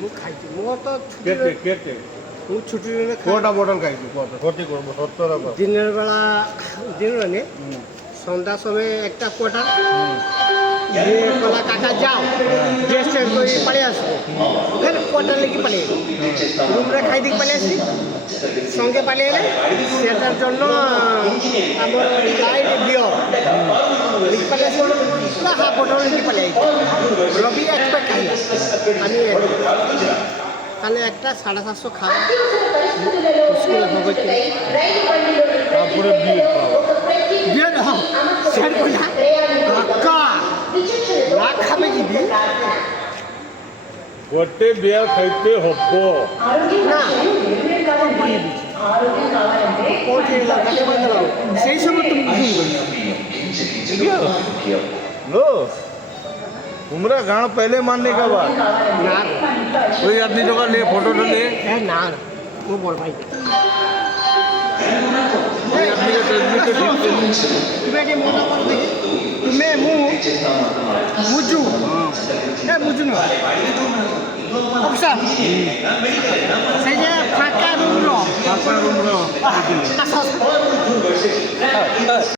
ମୁଁ ଖାଇଛି ମୁଁ ତ କେତେ କେତେ ମୁଁ ଛୁଟିରେ କୋଟା ବୋଟଲ ଖାଇଛୁ ଭର୍ତ୍ତି করবো 70 ଦିনের ବେଳା ଦିନରେ ସନ୍ଧ୍ୟା ସମୟ একটা কোটা ये कला काका जाओ ड्रेस चेंज করে পড়ে আসবো ফের কোটা লেগে পড়ে রুমরে খাই দিক পড়ে আসি সঙ্গে পড়ে এলে সেটার জন্য আমার লাইট দিও লিখ পড়ে আসি না হাফ বটল লিখে পড়ে রবি এক্সপেক্ট খাই আমি তাহলে একটা 750 খাওয়া মুশকিল হবে কি তারপরে বিয়ে পাওয়া বিয়ে না সেট কোটা কাকা না খাবে যদি গোটে বিয়া খাইতে হব না কোটি লাগাতে বন্ধ সেই সময় তুমি लो उमरा गाँव पहले मानने का बाद না कोई आदमी जो का ले फोटो तो ले এ না ও বড় ভাই कोई आदमी का तस्वीर तो ठीक से তুমি কি মোটা বড় দেখি তুমি মুজু এ মুজু না অবসা সেই যে ফাঁকা রুম आपका रूम